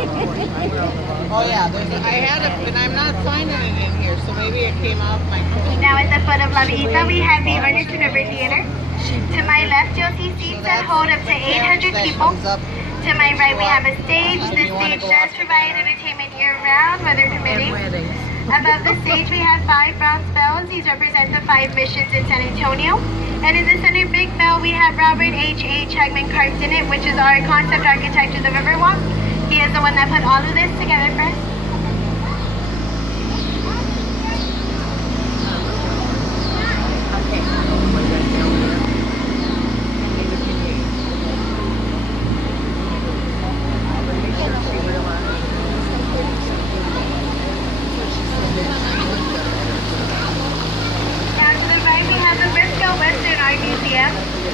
Oh yeah, I had it, but I'm not finding it in here, so maybe it came off my phone. Now at the foot of La Vita, we have the Artist River Theater. To my left, you'll see seats that hold up to 800 people. To my right, we have a stage. This stage does provide entertainment year-round, weather permitting. Above the stage, we have 5 bronze bells. These represent the 5 missions in San Antonio. And in the center big bell, we have Robert H. Hagman carved in it, which is our concept architect of the Riverwalk. He is the one that put all of this together for us.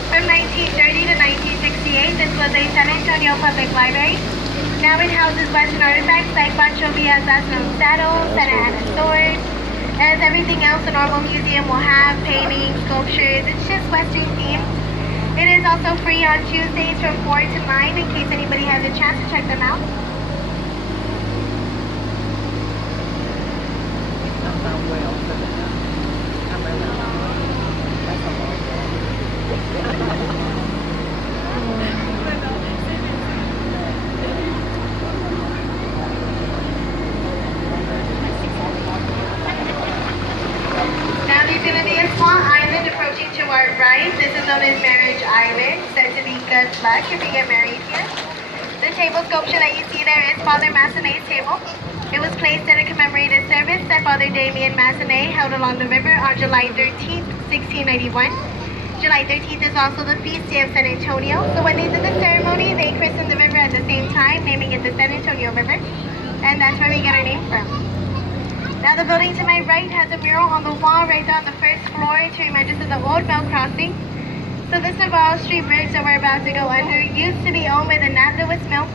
From 1930 to 1968, this was a San Antonio public library. Now it houses Western artifacts like Pancho Villa's last known saddle, Santa Anna's sword. As everything else a normal museum will have, paintings, sculptures, it's just Western themed. It is also free on Tuesdays from 4 to 9 in case anybody has a chance to check them out. Our right, this is known as Marriage Island, said to be good luck if you get married here. The table sculpture that you see there is Father Massenet's table. It was placed at a commemorative service that Father Damien Massenet held along the river on July 13th, 1691. July 13th is also the feast day of San Antonio, so when they did the ceremony, they christened the river at the same time, naming it the San Antonio River, and that's where we get our name from. Now the building to my right has a mural on the wall right there on the first floor to remind us of the old Bell Crossing. So this Navarro Street bridge that we're about to go under used to be owned by the Nat Lewis Mill.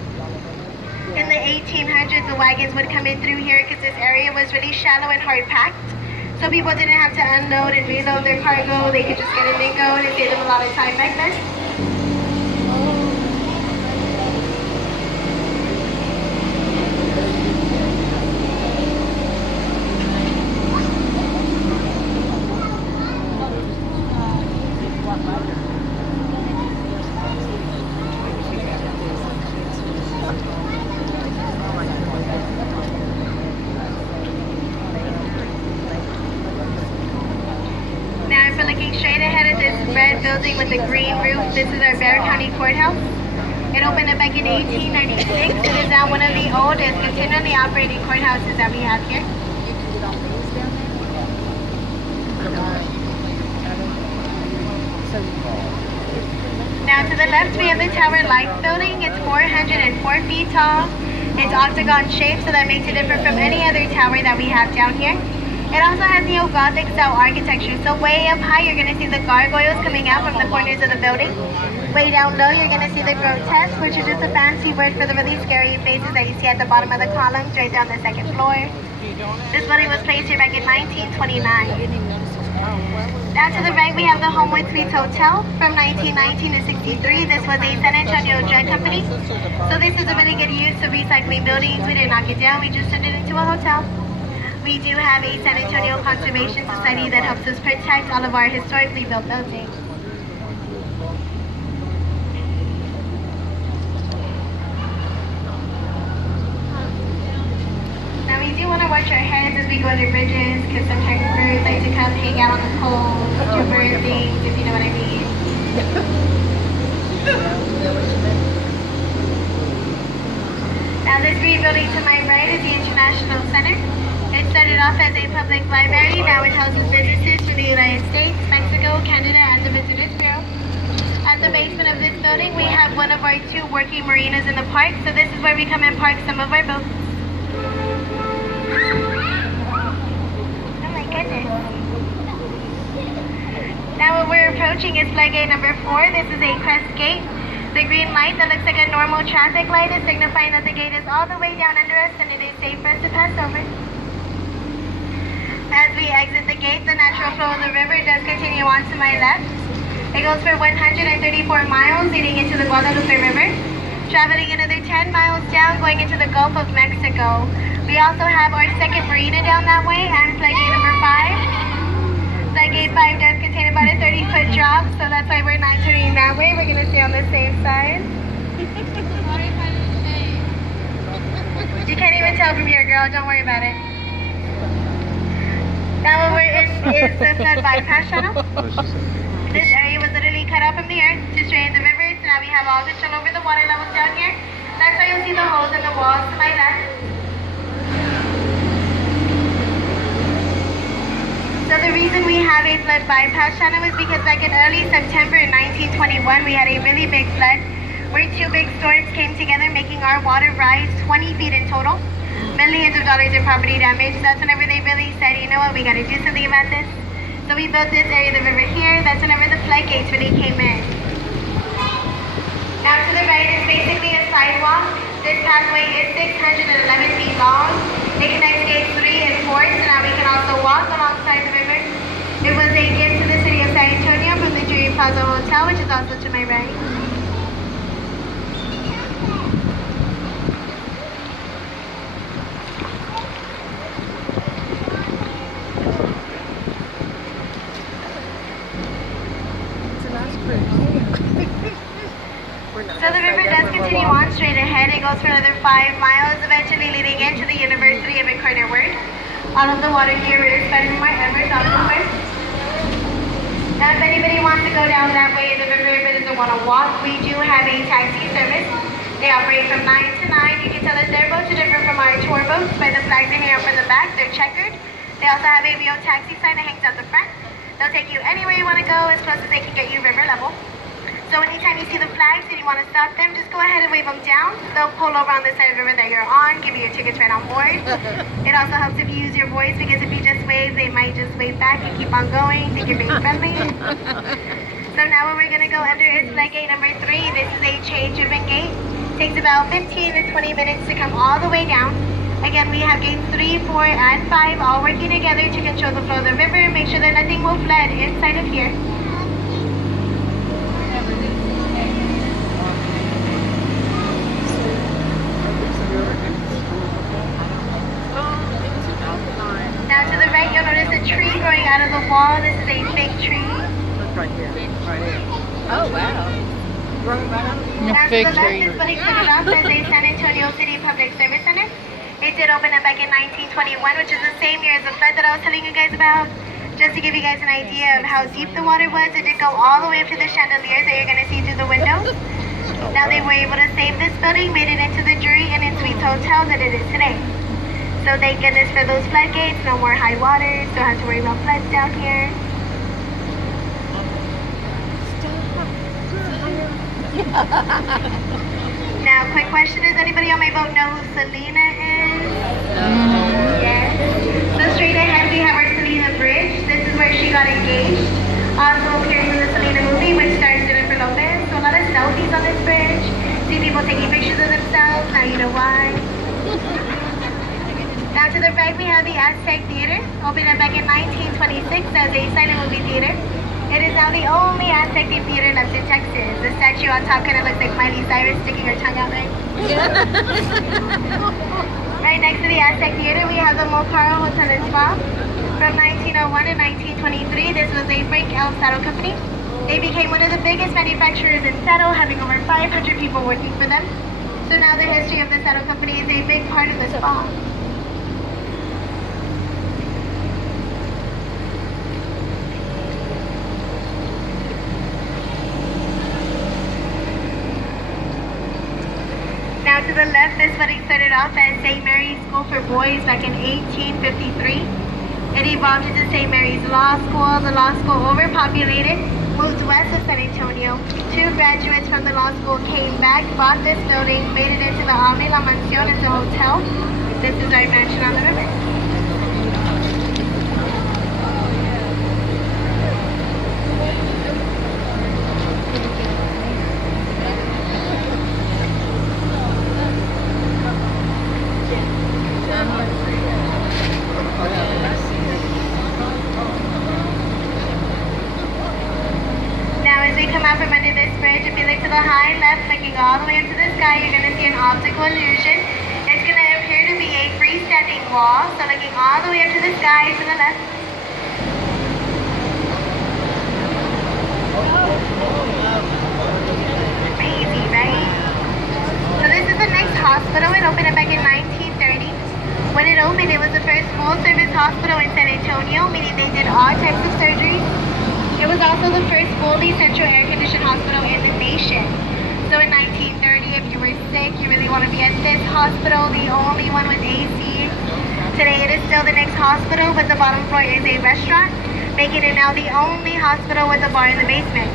In the 1800s, the wagons would come in through here because this area was really shallow and hard packed. So people didn't have to unload and reload their cargo. They could just get in and go, and it saved them a lot of time back then. Building with the green roof. This is our Bexar County Courthouse. It opened up back in 1896. It is now one of the oldest continually operating courthouses that we have here. Now to the left we have the Tower Life building. It's 404 feet tall. It's octagon shaped, so that makes it different from any other tower that we have down here. It also has neo-Gothic style architecture, so way up high you're going to see the gargoyles coming out from the corners of the building. Way down low you're going to see the grotesque, which is just a fancy word for the really scary faces that you see at the bottom of the columns right down the second floor. This building was placed here back in 1929. Now to the right we have the Homewood Suites Hotel. From 1919 to 63, this was a San Antonio drug company. So this is a really good use of recycling buildings. We didn't knock it down, we just turned it into a hotel. We do have a San Antonio Conservation Society that helps us protect all of our historically built buildings. Now we do want to watch our heads as we go under bridges because sometimes birds like to come hang out on the poles, do bird things, if you know what I mean. Now this green building to my right is the International Center. It started off as a public library. Now it houses businesses from the United States, Mexico, Canada, and the Visitors Bureau. At the basement of this building, we have one of our 2 working marinas in the park. So this is where we come and park some of our boats. Oh my goodness. Now what we're approaching is flag gate number 4. This is a crest gate. The green light that looks like a normal traffic light is signifying that the gate is all the way down under us and it is safe for us to pass over. As we exit the gate, the natural flow of the river does continue on to my left. It goes for 134 miles leading into the Guadalupe River. Traveling another 10 miles down, going into the Gulf of Mexico. We also have our second marina down that way, and floodgate number 5. Floodgate 5 does contain about a 30-foot drop, so that's why we're not turning that way. We're going to stay on the safe side. You can't even tell from here, girl. Don't worry about it. Now what we're in is the flood bypass channel. This area was literally cut off from the earth to strain the river, so now we have all control over the water levels down here. That's why you'll see the holes in the walls to my left. So the reason we have a flood bypass channel is because back in early September 1921, we had a really big flood where two big storms came together, making our water rise 20 feet in total. Millions of dollars in property damage. That's whenever they really said, you know what, we gotta do something about this. So we built this area of the river here. That's whenever the floodgates really came in. Now to the right is basically a sidewalk. This pathway is 611 feet long. It connects gates 3 and 4, so now we can also walk alongside the river. It was a gift to the city of San Antonio from the Dream Plaza Hotel, which is also to my right. So the river does continue on straight ahead. It goes for another 5 miles, eventually leading into the University of Incarnate Word. All of the water here is fed from our Everett aquifer. Now if anybody wants to go down that way in the river but doesn't want to walk, we do have a taxi service. They operate from 9 to 9. You can tell us their boats are different from our tour boats by the flags that hang out from the back. They're checkered. They also have a Rio taxi sign that hangs out the front. They'll take you anywhere you want to go, as close as they can get you river level. So anytime you see the flags and you want to stop them, just go ahead and wave them down. They'll pull over on the side of the river that you're on, give you your tickets right on board. It also helps if you use your voice, because if you just wave, they might just wave back and keep on going, think you're being friendly. So now when we're going to go under is floodgate number 3. This is a chain-driven gate. Takes about 15 to 20 minutes to come all the way down. Again, we have gates 3, 4, and 5 all working together to control the flow of the river, make sure that nothing will flood inside of here. Now to the right, you'll notice a tree growing out of the wall. This is a fake tree. Look right here. Right here. Oh, wow. Growing right out of the Now to the left is what it started off as a San Antonio City Public Service Center. It did open up back in 1921, which is the same year as the flood that I was telling you guys about. Just to give you guys an idea of how deep the water was, it did go all the way up to the chandeliers that you're going to see through the windows. Now they were able to save this building, made it into the Drury Inn and Suites Hotel that it is today. So thank goodness for those floodgates, no more high water, don't have to worry about floods down here. Now, quick question, does anybody on my boat know who Selena is? Yes. So straight ahead we have our Selena Bridge. This is where she got engaged. Also appears in the Selena movie, which stars Jennifer Lopez. So a lot of selfies on this bridge. See people taking pictures of themselves, now you know why. Now to the right we have the Aztec Theater, opened up back in 1926 as a silent movie theater. It is now the only Aztec themed theater left in Texas. The statue on top kind of looks like Miley Cyrus sticking her tongue out, right? Yeah. Right next to the Aztec Theater we have the Mocaro Hotel and Spa. From 1901 to 1923, this was a Frank L. Saddle Company. They became one of the biggest manufacturers in saddle, having over 500 people working for them. So now the history of the saddle company is a big part of the spa. Now to the left, this wedding started off as St. Mary's School for Boys back in 1853. It evolved into St. Mary's Law School. The law school overpopulated, moved west of San Antonio. 2 graduates from the law school came back, bought this building, made it into the Ave La Mansion as a hotel. This is our mansion on the river. Now as we come out from under this bridge, if you look to the high left, looking all the way up to the sky, you're going to see an optical illusion. It's going to appear to be a freestanding wall. So looking all the way up to the sky to the left. Crazy, right? So this is the next hospital. It opened up back in 1930. When it opened, it was the first full-service hospital in San Antonio, meaning they did all types of surgeries. It was also the first fully central air-conditioned hospital in the nation. So in 1930, if you were sick, you really want to be at this hospital, the only one with AC. Today it is still the next hospital, but the bottom floor is a restaurant, making it now the only hospital with a bar in the basement.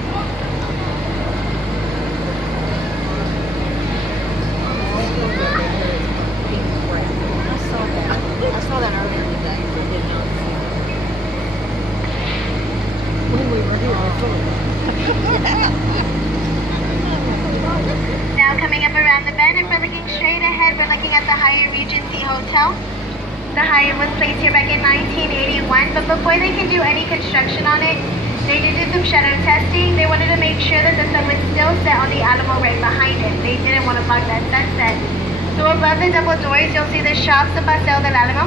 I saw that earlier today, but didn't know. When we were here before. Now coming up around the bend, if we're looking straight ahead, we're looking at the Hyatt Regency Hotel. The Hyatt was placed here back in 1981, but before they could do any construction on it, they did do some shadow testing. They wanted to make sure that the sun would still set on the Alamo right behind it. They didn't want to block that sunset. So above the double doors, you'll see the Shops de Paseo del Alamo,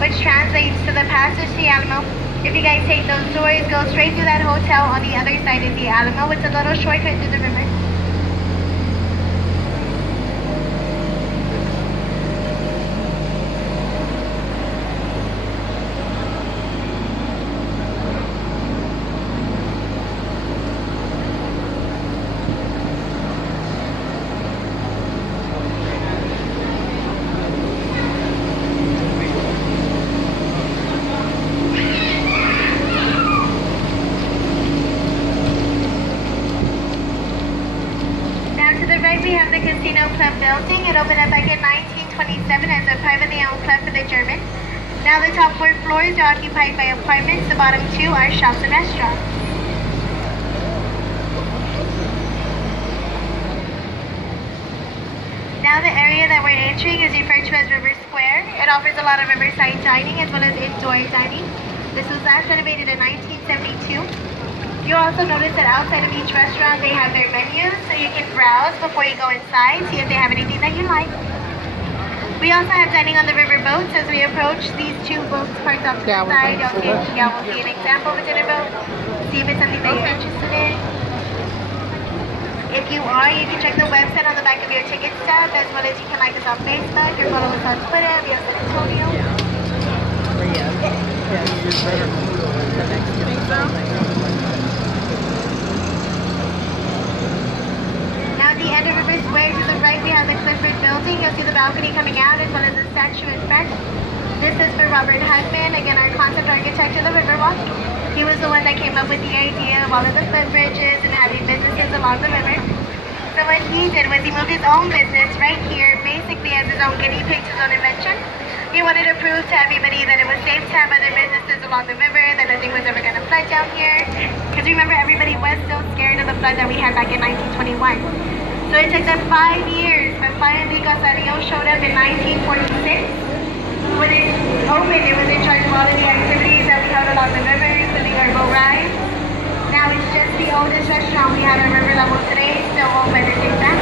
which translates to the Passage to the Alamo. If you guys take those doors, go straight through that hotel. On the other side is the Alamo. It's a little shortcut through the river. We have the Casino Club building. It opened up back in 1927 as a privately owned club for the Germans. Now the top 4 floors are occupied by apartments. The bottom 2 are shops and restaurants. Now the area that we're entering is referred to as River Square. It offers a lot of riverside dining as well as indoor dining. This was last renovated in 1972. You'll also notice that outside of each restaurant they have their menus, so you can browse before you go inside, see if they have anything that you like. We also have dining on the river boats. As we approach these 2 boats parked off to the side, y'all will see an example of a dinner boat. See if it's something that you're interested in. If you are, you can check the website on the back of your ticket stub, as well as you can like us on Facebook or follow us on Twitter, via San Antonio. Now at the end of River Square to the right we have the Clifford building. You'll see the balcony coming out as well as the statue in front. This is for Robert Hugman, again our concept architect of the Riverwalk. He was the one that came up with the idea of all of the footbridges and having businesses along the river. So what he did was he moved his own business right here, basically as his own guinea pig, his own invention. He wanted to prove to everybody that it was safe to have other businesses along the river, that nothing was ever going to flood down here. Because remember, everybody was so scared of the flood that we had back in 1921. So it took them 5 years, but finally Casario showed up in 1946. When it opened, it was in charge of all of the activities that we held along the river, including our boat rides. Now it's just the oldest restaurant we have at river level today, still open and things like that.